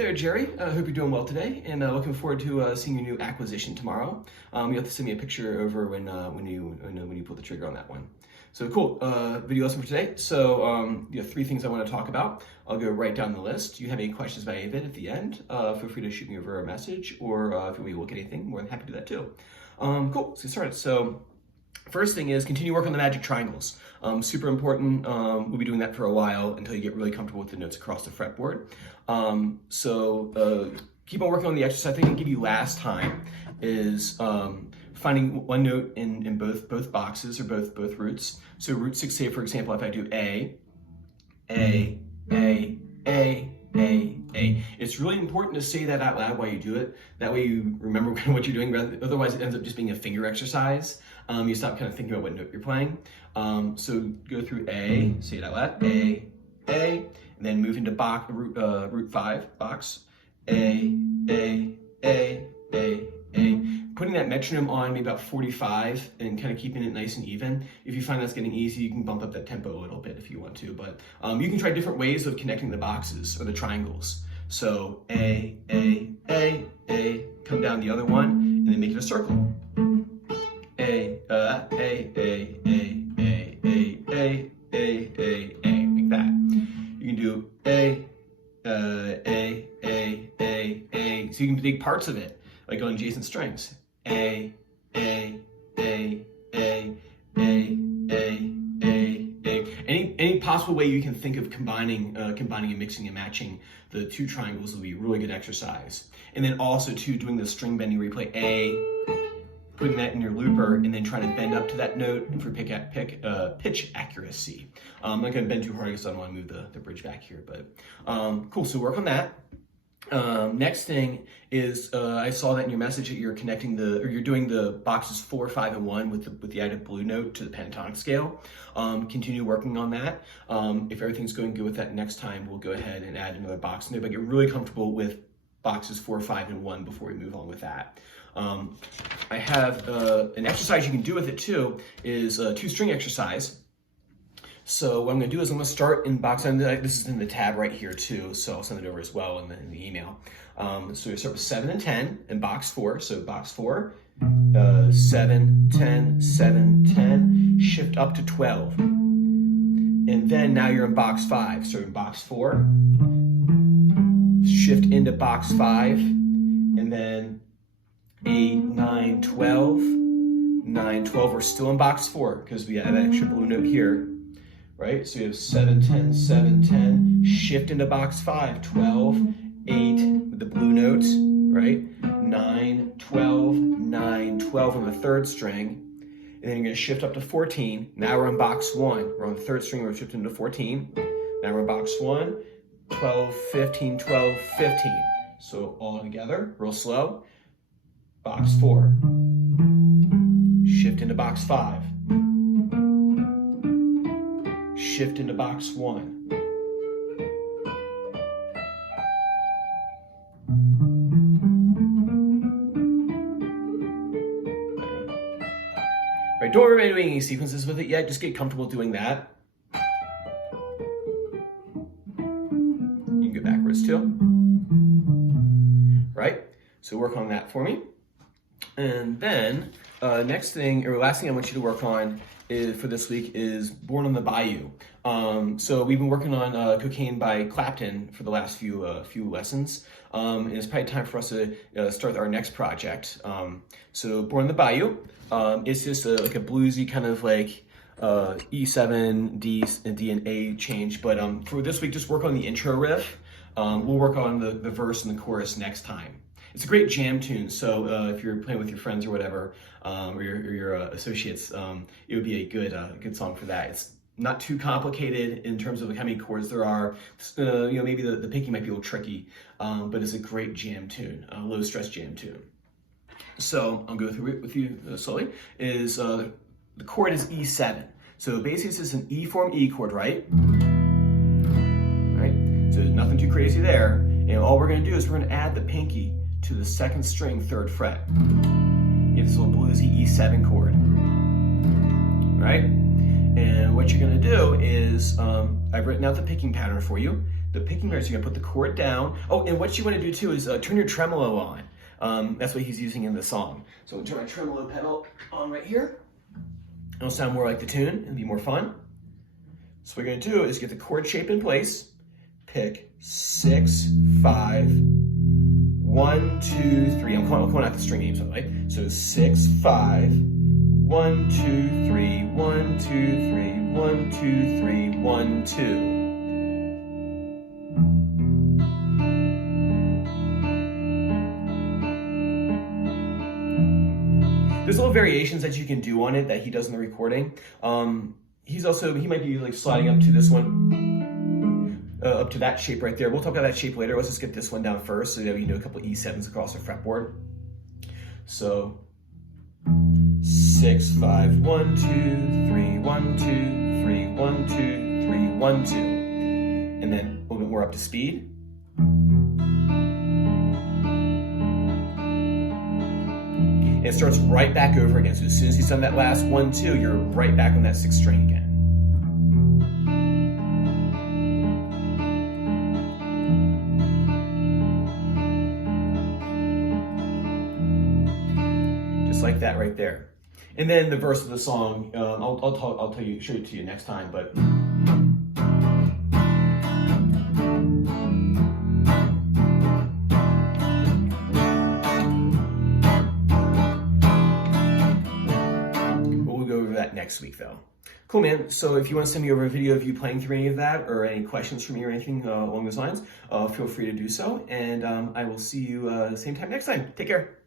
there, Jerry. I hope you're doing well today, and looking forward to seeing your new acquisition tomorrow. You have to send me a picture over when you pull the trigger on that one. So cool, video lesson for today. So you have 3 things I want to talk about. I'll go right down the list. Do you have any questions about any of it at the end? Feel free to shoot me over a message, or if you want me to look at anything, more than happy to do that too. Cool, let's get started. So first thing is continue work on the magic triangles. Super important. We'll be doing that for a while until you get really comfortable with the notes across the fretboard. Keep on working on the exercise. I think I give you last time is finding one note in both boxes or both roots. So root 6, say for example, if I do A. It's really important to say that out loud while you do it. That way you remember kind of what you're doing, otherwise it ends up just being a finger exercise. You stop kind of thinking about what note you're playing. So go through A, say it out loud, A, and then move into root 5, box, A. Putting that metronome on maybe about 45 and kind of keeping it nice and even. If you find that's getting easy, you can bump up that tempo a little bit if you want to, but you can try different ways of connecting the boxes or the triangles. So A, come down the other one, and then make it a circle. A, like that. You can do A. So you can take parts of it, like on Jason's strings. A. Any possible way you can think of combining and mixing and matching the 2 triangles will be a really good exercise. And then also too, doing the string bending where you play A, putting that in your looper, and then trying to bend up to that note and for pitch accuracy. I'm not going to bend too hard because I don't want to move the bridge back here, but cool. So work on that. Next thing is I saw that in your message that you're you're doing the boxes 4, 5, and 1 with the added blue note to the pentatonic scale. Continue working on that. If everything's going good with that, next time we'll go ahead and add another box in there, but get really comfortable with boxes 4, 5, and 1 before we move on with that. I have an exercise you can do with it too, is a 2-string exercise. So what I'm going to do is I'm going to start in box, and this is in the tab right here too, so I'll send it over as well in the email. So you start with 7 and 10 in box 4. So box 4, 7, 10, 7, 10, shift up to 12. And then now you're in box 5. So in box 4, shift into box 5, and then 8, 9, 12. 9, 12, we're still in box 4 because we have that extra blue note here. Right, so you have 7, 10, 7, 10, shift into box 5, 12, 8 with the blue notes, right? 9, 12, 9, 12 on the 3rd string, and then you're going to shift up to 14. Now we're on box 1. We're on the 3rd string, we're shifting to 14. Now we're in box 1, 12, 15, 12, 15. So all together, real slow. Box 4, shift into box 5. Shift into box 1. Right, don't worry about doing any sequences with it yet. Just get comfortable doing that. You can go backwards too. Right, so work on that for me. And then next thing, or last thing I want you to work on for this week is Born on the Bayou. So we've been working on Cocaine by Clapton for the last few lessons. And it's probably time for us to start our next project. So Born on the Bayou, it's just like a bluesy kind of like E7, D and A change. But for this week, just work on the intro riff. We'll work on the verse and the chorus next time. It's a great jam tune, so if you're playing with your friends or whatever, or your associates, it would be a good song for that. It's not too complicated in terms of how many chords there are. Maybe the picking might be a little tricky, but it's a great jam tune, a low stress jam tune. So I'll go through it with you slowly. The chord is E7. So basically this is an E form E chord, right? Right. So there's nothing too crazy there. And all we're going to do is we're going to add the pinky to the 2nd string, 3rd fret. You get this little bluesy E7 chord, right? And what you're going to do is, I've written out the picking pattern for you. the picking measure. So you're gonna put the chord down. Oh, and what you want to do too is turn your tremolo on. That's what he's using in the song. So I'm gonna turn my tremolo pedal on right here. It'll sound more like the tune. It'll be more fun. So what we're gonna do is get the chord shape in place. Pick 6, 5, 1, 2, 3. I'm calling out the string names, right? So 6, 5, 1, 2, 3, 1, 2, 3, 1, 2, 3, 1, 2. There's little variations that you can do on it that he does in the recording. He might be like sliding up to this one, up to that shape right there. We'll talk about that shape later. Let's just get this one down first so that we can do a couple E7s across the fretboard. So 6, 5, 1, 2, 3, 1, 2, 3, 1, 2, 3, 1, 2. And then a little bit more up to speed. And it starts right back over again. So as soon as he's done that last 1, 2, you're right back on that 6th string again. Just like that right there. And then the verse of the song, I'll show it to you next time, but. Next week though. Cool, man. So if you want to send me over a video of you playing through any of that or any questions for me or anything along those lines, feel free to do so. And I will see you same time next time. Take care.